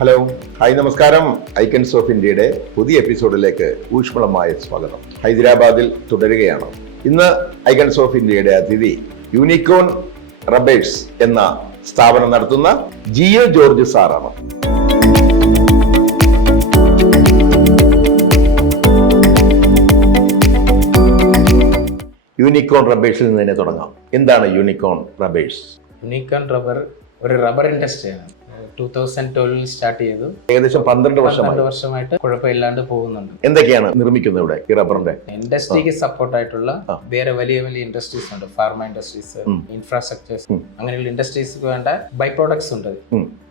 Hello, hi, നമസ്കാരം. Icons of ഇന്ത്യയുടെ പുതിയ എപ്പിസോഡിലേക്ക് ഊഷ്മളമായ സ്വാഗതം. ഹൈദരാബാദിൽ തുടരുകയാണ്. ഇന്ന് ഐക്കൺസ് ഓഫ് ഇന്ത്യയുടെ അതിഥി യൂണിക്കോൺ റബ്ബേഴ്സ് എന്ന സ്ഥാപനം നടത്തുന്ന ജിയോ ജോർജ് സാറാണ്. യൂണിക്കോൺ റബ്ബേഴ്സിൽ നിന്ന് തന്നെ തുടങ്ങാം. എന്താണ് യൂണിക്കോൺ റബ്ബേഴ്സ്? യൂണിക്കോൺ റബ്ബർ ഒരു റബ്ബർ ഇൻഡസ്ട്രിയാണ്. 2012 സ്റ്റാർട്ട് ചെയ്തു. ഏകദേശം 12 വർഷമായിട്ട് കുഴപ്പമില്ലാണ്ട് പോകുന്നുണ്ട്. എന്തൊക്കെയാണ് നിർമ്മിക്കുന്നത് ഇവിടെ ഈ റബ്ബറിന്റെ? ഇൻഡസ്ട്രിക്ക് സപ്പോർട്ടായിട്ടുള്ള വേറെ വലിയ വലിയ ഇൻഡസ്ട്രീസ് ഉണ്ട്. ഫാർമ ഇൻഡസ്ട്രീസ്, ഇൻഫ്രാസ്ട്രക്ചേഴ്സ്, അങ്ങനെയുള്ള ഇൻഡസ്ട്രീസിന് വേണ്ട ബൈ പ്രോഡക്ട്സ് ഉണ്ട്.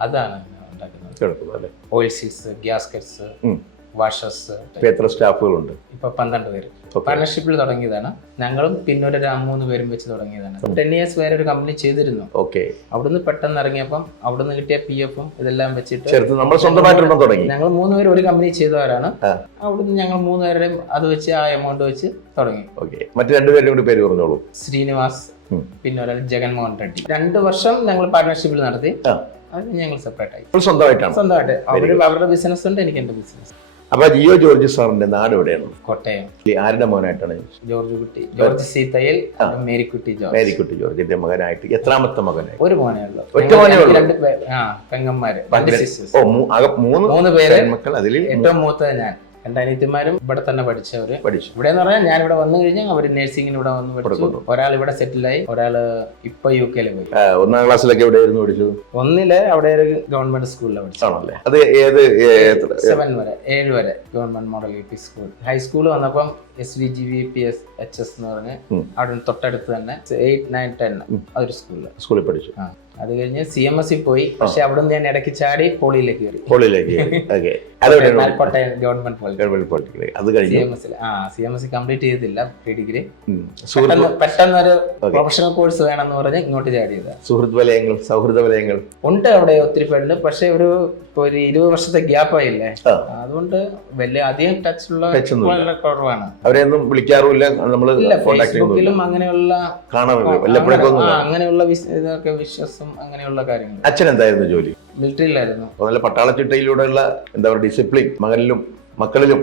അതാണ് ഉണ്ടാക്കുന്നത്. Oil seeds, gaskets, washers. എത്ര സ്റ്റാഫുകളുണ്ട്? ഇപ്പൊ 12 പേര് പാർട്ണർഷിപ്പിൽ തുടങ്ങിയതാണ്. ഞങ്ങളും പിന്നെ ഒരു 3 പേരും വെച്ച് തുടങ്ങിയതാണ്. 10 years വേറെ ഒരു കമ്പനി ചെയ്തിരുന്നു. അവിടുന്ന് പെട്ടെന്ന് ഇറങ്ങിയപ്പം അവിടുന്ന് കിട്ടിയ PF ഇതെല്ലാം വെച്ചിട്ട് ഞങ്ങൾ 3 പേര് ഒരു കമ്പനി ചെയ്തവരാണ്. അവിടുന്ന് ഞങ്ങൾ 3 പേരുടെയും അത് വെച്ച് ആ എമൗണ്ട് വെച്ച് തുടങ്ങി. മറ്റു 2 പേരുടെ കൂടി പേര് പറഞ്ഞോളൂ. ശ്രീനിവാസ്, പിന്നെ ഒരാൾ ജഗൻമോഹൻ റെഡ്ഡി. 2 വർഷം ഞങ്ങൾ പാർട്ണർഷിപ്പിൽ നടത്തി. അത് ഞങ്ങൾ സെപ്പറേറ്റ് ആയി സ്വന്തമായിട്ട്. അവരുടെ ബിസിനസ് ഉണ്ട്, എനിക്ക് എന്റെ ബിസിനസ്. അപ്പൊ ജിയോ ജോർജ് സാറിന്റെ നാട് എവിടെയാണ്? കോട്ടയം. ആരുടെ മോനായിട്ടാണ്? ജോർജ് സീതയിൽ, മേരിക്കുട്ടി ജോർജിന്റെ മകനായിട്ട്. എത്രാമത്തെ മകനായി? ഒരു മോനേ ഉള്ളൂ. 2 പെങ്ങന്മാര്, 3 പേര് മക്കൾ. അതിൽ ഏറ്റവും മൂത്തത് ഞാൻ. 2 അനിയത്തിമാരും ഇവിടെ തന്നെ പഠിച്ചവര്. ഇവിടെ എന്ന് പറഞ്ഞാൽ ഞാൻ ഇവിടെ വന്നു കഴിഞ്ഞാൽ അവര് നഴ്സിംഗിന് ഇവിടെ വന്ന് പഠിച്ചു. ഒരാൾ ഇവിടെ സെറ്റിലായി, ഒരാള് ഇപ്പൊ UK പോയി. 1ാം ക്ലാസ്സിലൊക്കെ എവിടെയായിരുന്നു പഠിച്ചത്? 1 അവിടെ ഒരു ഗവൺമെന്റ് സ്കൂളിലാണ് പഠിച്ചത്. അത് ഏത് 7 വരെ 7 വരെ government model UP school. High school വന്നപ്പം SVGVPS HS എന്ന് പറഞ്ഞ് അവിടെ തൊട്ടടുത്ത് തന്നെ 8, 9, 10 അതൊരു സ്കൂളിൽ പഠിച്ചു. അത് കഴിഞ്ഞ് CMS പോയി. പക്ഷെ അവിടെ നിന്ന് ഞാൻ ഇടയ്ക്ക് ചാടി പോളിയിലേക്ക് കയറി. Government polytechnic. അത് കഴിഞ്ഞ് CMS കംപ്ലീറ്റ് ചെയ്തില്ല. പ്രീ ഡിഗ്രി പെട്ടെന്ന് ഒരു പ്രൊഫഷണൽ കോഴ്സ് വേണമെന്ന് പറഞ്ഞ് ഇങ്ങോട്ട് ചാടിയത്. സൗഹൃദ വലയങ്ങൾ ഉണ്ട് അവിടെ ഒത്തിരി പേരുണ്ട്. പക്ഷെ ഒരു 20 വർഷത്തെ ഗ്യാപ്പ് ആയില്ലേ, അതുകൊണ്ട് വലിയ അധികം ടച്ചുള്ള വളരെ കുറവാണ്. അവരെയൊന്നും വിളിക്കാറുമില്ല. ഫേസ്ബുക്കിലും അങ്ങനെയുള്ള ഇതൊക്കെ വിശ്വാസം, അങ്ങനെയുള്ള കാര്യങ്ങൾ. അച്ഛൻ എന്തായിരുന്നു ജോലി? മിലിറ്ററിയിലായിരുന്നു. നല്ല പട്ടാള ചിട്ടയിലൂടെയുള്ള എന്താ പറയുക ഡിസിപ്ലിൻ മകനിലും മക്കളിലും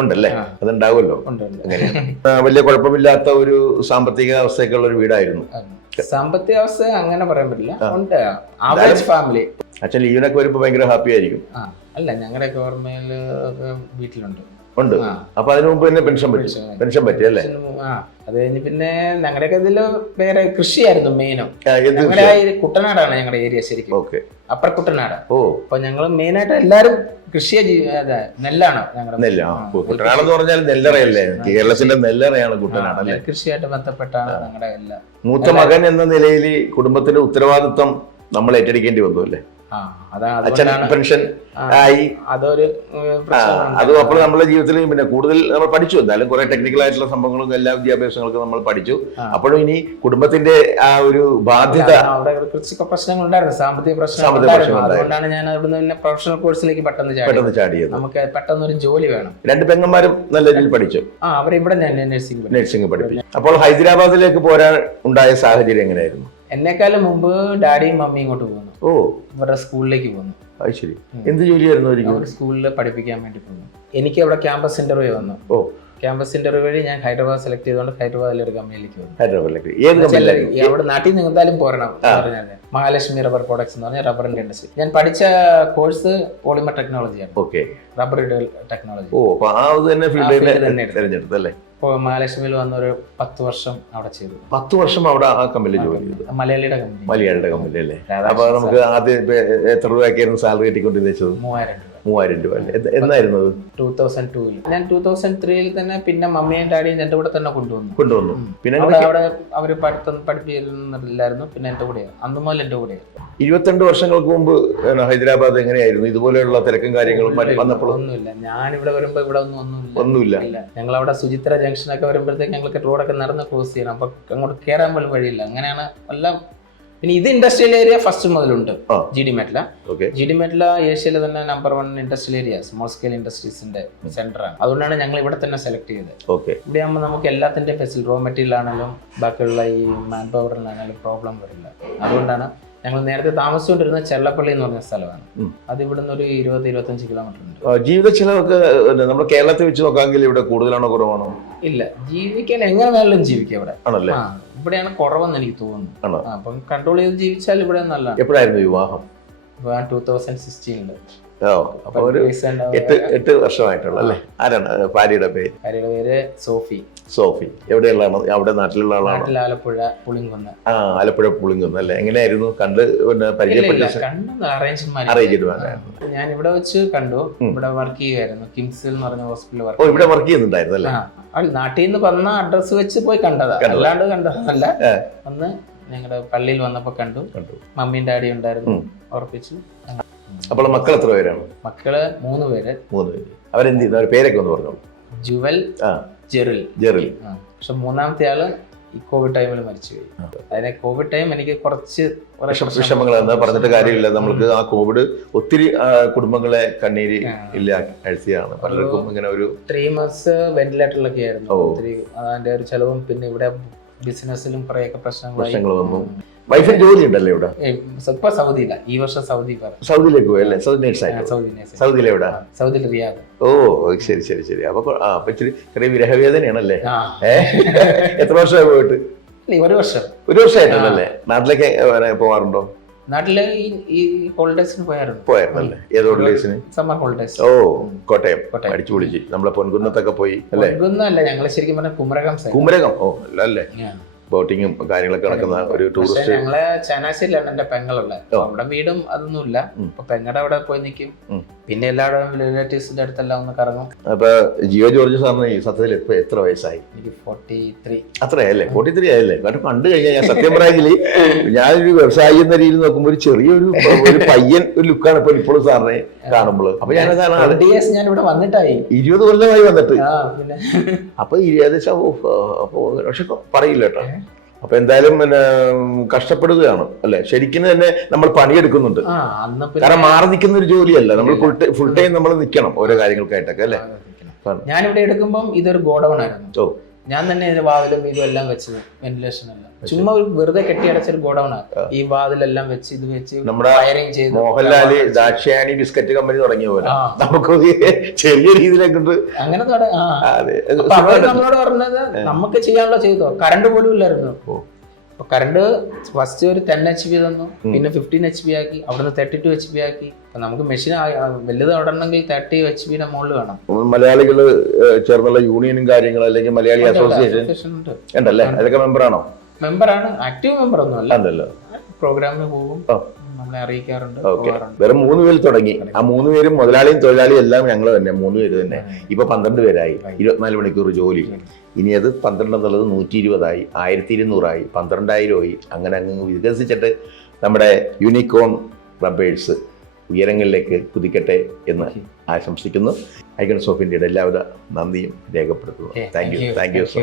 ഉണ്ടല്ലേ? അതുണ്ടാവുമല്ലോ. വലിയ കുഴപ്പമില്ലാത്ത ഒരു സാമ്പത്തിക അവസ്ഥയൊക്കെയുള്ള ഒരു വീടായിരുന്നു. സാമ്പത്തിക അവസ്ഥ അങ്ങനെ പറയാൻ പറ്റില്ല. ഉണ്ട്, ആവറേജ് ഫാമിലി. അച്ഛൻ ലീവിനൊക്കെ വരുമ്പോ ഭയങ്കര ഹാപ്പി ആയിരിക്കും. അല്ല, ഞങ്ങളുടെയൊക്കെ ഓർമ്മയില് വീട്ടിലുണ്ട്. അപ്പൊ അതിനു മുമ്പ് തന്നെ പെൻഷൻ പറ്റി അല്ലേ? അത് കഴിഞ്ഞ് പിന്നെ ഞങ്ങളുടെയൊക്കെ ഇതില് വേറെ കൃഷിയായിരുന്നു മെയിനും. ഞങ്ങളുടെ കുട്ടനാടാണ് ഞങ്ങളുടെ ഏരിയ ശരിക്കും. അപ്പർ കുട്ടനാട്. അപ്പൊ ഞങ്ങള് മെയിനായിട്ട് എല്ലാരും കൃഷിയെ നെല്ലാണ് ഞങ്ങളുടെ. കുട്ടനാടെന്ന് പറഞ്ഞാൽ നെല്ലറയല്ലേ? കേരളത്തിന്റെ നെല്ലറയാണ് കുട്ടനാട്. കൃഷിയായിട്ട് ബന്ധപ്പെട്ടാണ് ഞങ്ങളുടെ എല്ലാം. മൂത്ത മകൻ എന്ന നിലയിൽ കുടുംബത്തിന്റെ ഉത്തരവാദിത്വം നമ്മൾ ഏറ്റെടുക്കേണ്ടി വന്നു അല്ലേ? പെൻഷൻ ആയി. അതൊരു അത് അപ്പോൾ നമ്മുടെ ജീവിതത്തിൽ പിന്നെ കൂടുതൽ നമ്മൾ പഠിച്ചു. എന്തായാലും കുറെ ടെക്നിക്കൽ ആയിട്ടുള്ള സംഭവങ്ങളും എല്ലാ വിദ്യാഭ്യാസങ്ങൾക്കും നമ്മൾ പഠിച്ചു. അപ്പോഴും ഇനി കുടുംബത്തിന്റെ ആ ഒരു ബാധ്യത, അവിടെ കുറച്ചൊക്കെ പ്രശ്നങ്ങളുണ്ടായിരുന്നു, സാമ്പത്തിക പ്രശ്നങ്ങൾ. അതുകൊണ്ടാണ് ഞാൻ അവിടുന്ന് പിന്നെ പ്രൊഫഷണൽ കോഴ്സിലേക്ക് പെട്ടെന്ന് ചാടിയത്. നമുക്ക് പെട്ടെന്ന് ഒരു ജോലി വേണം. 2 പെങ്ങന്മാരും നല്ല രീതിയിൽ പഠിച്ചു. അവരിവിടെ നഴ്സിംഗ് പഠിപ്പിച്ചു. അപ്പോൾ ഹൈദരാബാദിലേക്ക് പോരാൻ ഉണ്ടായ സാഹചര്യം എങ്ങനെയായിരുന്നു? എന്നെക്കാളും മുമ്പ് ഡാഡിയും മമ്മിയും ഇങ്ങോട്ട് പോകുന്നു. ഇവരുടെ സ്കൂളിലേക്ക് പോകുന്നു. ശരി. എന്ത് ജോലിയായിരുന്നു? സ്കൂളിൽ പഠിപ്പിക്കാൻ വേണ്ടി പോകുന്നു. എനിക്ക് അവിടെ ക്യാമ്പസ് ഇന്റർവ്യൂ വന്നു. ക്യാമ്പസ് ഇന്റർവ്യൂ വഴി ഞാൻ ഹൈദരാബാദ് സെലക്ട് ചെയ്തുകൊണ്ട് ഹൈദരാബാദിലെ ഒരു കമ്പനിയിലേക്ക് വന്നു. അവിടെ നാട്ടിൽ നിന്ന് എന്തായാലും പോരണം പറഞ്ഞാൽ മഹാലക്ഷ്മി റബ്ബർ പ്രോഡക്ട്സ് എന്ന് പറഞ്ഞ റബ്ബറിന്റെ ഇൻഡസ്ട്രി. ഞാൻ പഠിച്ച കോഴ്സ് പോളിമർ ടെക്നോളജിയാണ്. Rubber technology. ഇപ്പോൾ മഹാലക്ഷ്മിയിൽ വന്ന ഒരു 10 വർഷം അവിടെ ചെയ്തു. 10 വർഷം അവിടെ ആ കമ്പനിയിൽ ജോലി ചെയ്തു. മലയാളിയുടെ കമ്പനി അല്ലേ? അപ്പൊ നമുക്ക് ആദ്യം എത്ര രൂപയ്ക്കായിരുന്നു സാലറി കിട്ടിക്കൊണ്ടിരുന്നത്? 3000 രൂപ. എന്നായിരുന്നു? 2002. ഞാൻ 2003 തന്നെ പിന്നെ മമ്മിയും ഡാഡിയും എന്റെ കൂടെ തന്നെ കൊണ്ടുവന്നു. പിന്നെ അവിടെ അവര് പഠിപ്പിച്ചില്ലായിരുന്നു. പിന്നെ എന്റെ കൂടെ അന്ന് മുതൽ എന്റെ കൂടെ. 22 വർഷങ്ങൾക്ക് മുമ്പ് ഹൈദരാബാദ് എങ്ങനെയായിരുന്നു? ഇതുപോലെയുള്ള തിരക്കും കാര്യങ്ങളും വന്നപ്പോൾ? ഒന്നുമില്ല. ഞാനിവിടെ വരുമ്പോ ഇവിടെ ഒന്നുമില്ല. ഞങ്ങൾ അവിടെ സുചിത്ര ജംഗ്ഷനൊക്കെ വരുമ്പോഴത്തേക്ക് ഞങ്ങൾക്ക് റോഡൊക്കെ നടന്ന് ക്രോസ് ചെയ്യണം. അപ്പൊ അങ്ങോട്ട് കയറാൻ പോലും വഴിയില്ല. അങ്ങനെയാണ് എല്ലാം. പിന്നെ ഇത് ഇൻഡസ്ട്രിയൽ ഏരിയ ഫസ്റ്റ് മുതലുണ്ട്. GD മെറ്റല ഏഷ്യയിലെ തന്നെ number 1 industrial area, small scale ഇൻഡസ്ട്രീസിന്റെ സെന്ററാണ്. അതുകൊണ്ടാണ് ഞങ്ങൾ ഇവിടെ തന്നെ സെലക്ട് ചെയ്തത്. ഇവിടെ ആകുമ്പോൾ നമുക്ക് എല്ലാത്തിന്റെ ഫെസിലിറ്റി, റോ മെറ്റീരിയൽ ആണെങ്കിലും ബാക്കിയുള്ള ഈ മാൻ പവറിലാണെങ്കിലും പ്രോബ്ലം വരില്ല. അതുകൊണ്ടാണ് ഞങ്ങൾ നേരത്തെ താമസിച്ചുകൊണ്ടിരുന്ന ചെല്ലപ്പള്ളി എന്ന് പറഞ്ഞ സ്ഥലമാണ്. അത് ഇവിടുന്ന് ഒരു 20-25 കിലോമീറ്റർ ഉണ്ട്. ജീവിത ചെലവൊക്കെ നമ്മൾ കേരളത്തിൽ വെച്ച് നോക്കാമെങ്കിൽ ഇവിടെ കൂടുതലാണോ കുറവാണോ? ഇല്ല, ജീവിക്കാൻ എങ്ങനെ വേണമെങ്കിലും ജീവിക്കാം ഇവിടെ. ആണല്ലേ? ഇവിടെയാണ് കുറവെന്ന് എനിക്ക് തോന്നുന്നു. അപ്പം കൺട്രോൾ ചെയ്ത് ജീവിച്ചാൽ ഇവിടെ നല്ലതാണ്. എപ്പോഴായിരുന്നു വിവാഹം? 2016 അപ്പൊ ഒരു 8 വർഷമായിട്ടുള്ള അല്ലേ? ആരാണ് ഭാര്യയുടെ പേര്? ഭാര്യയുടെ പേര് സോഫി. സോഫി എവിടെയുള്ളതാണ്? അവിടെ നാട്ടിലുള്ള ആളാണ്? ആലപ്പുഴ പുളിങ്കുന്ന്. ആലപ്പുഴ പുളിങ്കുന്ന് അല്ലേ? എങ്ങനെയായിരുന്നു കണ്ട് പരിചയപ്പെട്ട? ഞാൻ ഇവിടെ വെച്ച് കണ്ടു. ഇവിടെ വർക്ക് ചെയ്യുമായിരുന്നു, കിംസിൽ എന്ന് പറഞ്ഞ ഹോസ്പിറ്റലിൽ. ഇവിടെ വർക്ക് ചെയ്യുന്നുണ്ടായിരുന്നു അല്ലേ? നാട്ടിൽ നിന്ന് വന്ന അഡ്രസ് വെച്ച് പോയി കണ്ടതാ, അല്ലാണ്ട് കണ്ടതല്ല. വന്ന് ഞങ്ങളുടെ പള്ളിയിൽ വന്നപ്പോ കണ്ടു. മമ്മിയും ഡാഡിയും ഉണ്ടായിരുന്നു, ഉറപ്പിച്ചു. അപ്പോൾ മക്കൾ എത്ര പേരാണ്? മക്കള് 3 പേര്. അവരെന്ത് ചെയ്യുന്നു? അവരുടെ പേരൊക്കെ ഒന്ന് പറഞ്ഞു. ജുവൽ, ജെറിൽ. പക്ഷെ 3ാമത്തെ ആള് ഈ കോവിഡ് ടൈമിൽ മരിച്ചുപോയി. അതിനെ കോവിഡ് ടൈം എനിക്ക് കുറച്ച് വിഷമങ്ങൾ പറഞ്ഞിട്ട് കാര്യമില്ല. നമ്മൾക്ക് ആ കോവിഡ് ഒത്തിരി കുടുംബങ്ങളെ കണ്ണീര് ഇല്ല അഴിച്ചാണ്. പലർക്കും ഇങ്ങനെ ഒരു 3 months വെന്റിലേറ്ററിലൊക്കെ ആയിരുന്നു. ഒത്തിരി അതിന്റെ ഒരു ചെലവും പിന്നെ ഇവിടെ ബിസിനസ്സിലും കുറെയൊക്കെ പ്രശ്നങ്ങൾ വന്നു. വൈഫിന് ജോലി ഉണ്ടല്ലേ ഇവിടെ? ഇപ്പൊ സൗദിയില്ല, ഈ വർഷം സൗദിയിലേക്ക് പോയല്ലേ? സൗദിയിലെ എവിടെ? സൗദിയിൽ റിയാദ്. ഓ ശരി. അപ്പൊ ഇച്ചിരി ചെറിയ വിരഹവേദനയാണല്ലേ? എത്ര വർഷമായി പോയിട്ട്? 1 വർഷം. 1 വർഷമായിട്ടല്ലേ? നാട്ടിലേക്ക് പോവാറുണ്ടോ? നാട്ടില് ഈ ഹോളിഡേസിന് പോയായിരുന്നല്ലേ? ഏത് ഹോളിഡേസിന്? Summer holidays. ഓ കോട്ടയം അടിച്ചു പൊളിച്ച് നമ്മളെ പൊൻകുന്നത്തൊക്കെ പോയി അല്ലേ? പൊൻകുന്നല്ല, ഞങ്ങള് ശരിക്കും പറഞ്ഞ കുമരകം. ഓ അല്ലേ? ബോട്ടിങ്ങും കാര്യങ്ങളൊക്കെ നടക്കുന്ന ഒരു ടൂറിസ്റ്റ്. ഞങ്ങളെ ചങ്ങനാശ്ശേരിയിലാണ് എന്റെ പെങ്ങളുള്ളത്. അവിടെ വീടും അതൊന്നുമില്ല. അപ്പൊ പെങ്ങളുടെ അവിടെ പോയി നിൽക്കും. പിന്നെ എല്ലാവരും റിലേറ്റീവ്സിന്റെ അടുത്തെല്ലാം ഒന്ന് കറങ്ങും. അപ്പൊ ജിയോ ജോർജ് സാറിന് ഈ സത്യത്തിൽ ഇപ്പൊ എത്ര വയസ്സായി? എനിക്ക് 43. അത്രയല്ലേ? 43 ആയല്ലേ? കാരണം കണ്ടു കഴിഞ്ഞാൽ ഞാൻ സത്യം പറയെങ്കിൽ ഞാനൊരു വ്യവസായി എന്ന രീതിയിൽ നോക്കുമ്പോൾ ഒരു ചെറിയൊരു പയ്യൻ ഒരു ലുക്കാണ് ഇപ്പൊ ഇപ്പോഴും സാറിനെ കാണുമ്പോൾ. അപ്പൊ ഞാൻ ഇവിടെ വന്നിട്ടായി 20 കൊല്ലമായി വന്നിട്ട്. അപ്പൊ ഏകദേശം പക്ഷെ പറയില്ല കേട്ടോ. അപ്പൊ എന്തായാലും പിന്നെ കഷ്ടപ്പെടുകയാണ് അല്ലെ? ശരിക്കും തന്നെ നമ്മൾ പണിയെടുക്കുന്നുണ്ട്. കാരണം മാറി നിൽക്കുന്ന ഒരു ജോലിയല്ല. നമ്മൾ ഫുൾ ടൈം നമ്മൾ നിൽക്കണം ഓരോ കാര്യങ്ങൾക്കായിട്ടൊക്കെ അല്ലെ? ഞാനിവിടെ എടുക്കുമ്പോൾ ഇതൊരു ഗോഡൌൺ ആയിരുന്നു. ഞാൻ തന്നെ ഇതിന്റെ വാതിലും ഇതും എല്ലാം വെച്ചത്, വെന്റിലേഷൻ എല്ലാം ചുമ്മാ വെറുതെ കെട്ടിയടച്ചൊരു ഗോഡൌൺ ആണ്. ഈ വാതിലെല്ലാം വെച്ച് ഇത് വെച്ച് നമ്മുടെ മോഹൻലാല് ദാക്ഷായണി ബിസ്ക്കറ്റ് കമ്പനി തുടങ്ങിയ പോലെ നമുക്ക് ചെറിയ രീതിയിലേക്ക് അങ്ങനെ നമ്മളോട് പറഞ്ഞത് നമുക്ക് ചെയ്യാനുള്ള ചെയ്തോ. കറണ്ട് പോലും ഇല്ലായിരുന്നു. അപ്പൊ കറണ്ട് ഫസ്റ്റ് ഒരു 10 HP തന്നു, പിന്നെ 15 HP ആക്കി, അവിടുന്ന് 32 HP ആക്കി. അപ്പൊ നമുക്ക് മെഷീൻ വലുത് അവിടെ ഉണ്ടെങ്കിൽ 30 HP മുകളിൽ വേണം. മലയാളികൾ ചേർന്നുള്ള യൂണിയനും കാര്യങ്ങളും അല്ലെങ്കിൽ മലയാളി അസോസിയേഷൻ ഉണ്ടല്ലേ? അതൊക്കെ മെമ്പറാണോ? മെമ്പറാണ്, ആക്റ്റീവ് മെമ്പർ ഒന്നും അല്ലല്ലോ. പ്രോഗ്രാമിന് പോകും, നമ്മളെ അറിയിക്കാറുണ്ട്. വെറും 3 പേര് തുടങ്ങി. ആ 3 പേരും മുതലാളിയും തൊഴിലാളിയും എല്ലാം ഞങ്ങൾ തന്നെ 3 പേര് തന്നെ. ഇപ്പൊ 12 പേരായി, 24 മണിക്കൂർ ജോലി. ഇനി അത് 12 എന്നുള്ളത് 120 ആയി, 1200 ആയി, 12,000 ആയി. അങ്ങനെ അങ്ങ് വികസിച്ചിട്ട് നമ്മുടെ യൂണിക്കോൺ റബ്ബേഴ്സ് ഉയരങ്ങളിലേക്ക് കുതിക്കട്ടെ എന്ന് ആശംസിക്കുന്നു. ഐക്കൺസ് ഓഫ് ഇന്ത്യയുടെ എല്ലാവിധ നന്ദിയും രേഖപ്പെടുത്തുന്നു. Thank you so